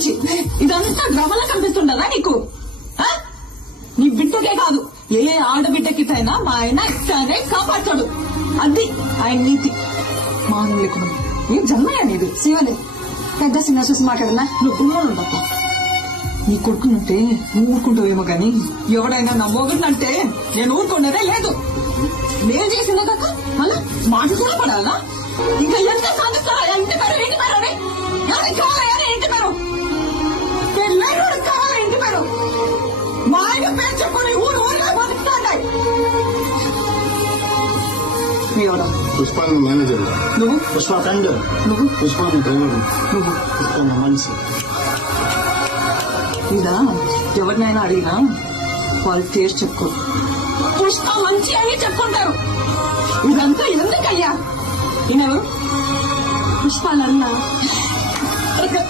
నుంచి ఇదంతా డ్రామాలా కనిపిస్తుండదా నీకు? నీ బిడ్డకే కాదు, ఏ ఆడబిడ్డకిటైనా మా ఆయన ఇట్లానే కాపాడతాడు. అది ఆయన నీతి. మానవులు లేకుండా ఏం జన్మయ్యా నీది? శివలే పెద్ద సినిమా చూసి మాట్లాడనా? నువ్వు గుమ్మనుండప్ప. నీ కొడుకునంటే నువ్వు ఊరుకుంటావేమో గాని ఎవడైనా నా మొగుడినంటే నేను ఊరుకున్నదే లేదు. నేను చేసిందే కాక మళ్ళా మాట కూడా పడాలా? ఇంకా ఎంత సాధిస్తారా? ఇంటి పేరు ఇంటి పేరు అని ఎవరికి కావాలా? ఇంటి పేరు పెళ్ళైనోడికి కావాలా? ఇంటి పేరు మా ఆయన పేరు చెప్పుకొని ఊరు ఊరిగా బతుకుతాయి. ఎవడా? పుష్ప మేనేజర్. నువ్వు? పుష్ప ఫ్రెండ్. నువ్వు? పుష్ప డ్రైవర్. నువ్వు? పుష్ప మనిషి. ఇదా ఎవరినైనా అడిగినా వాళ్ళు పేరు చెప్పుకో, పుష్ప మంచి అని చెప్పుకుంటారు. ఇదంతా ఎందుకయ్యా? ఈయనెవరు? పుష్పాలన్నా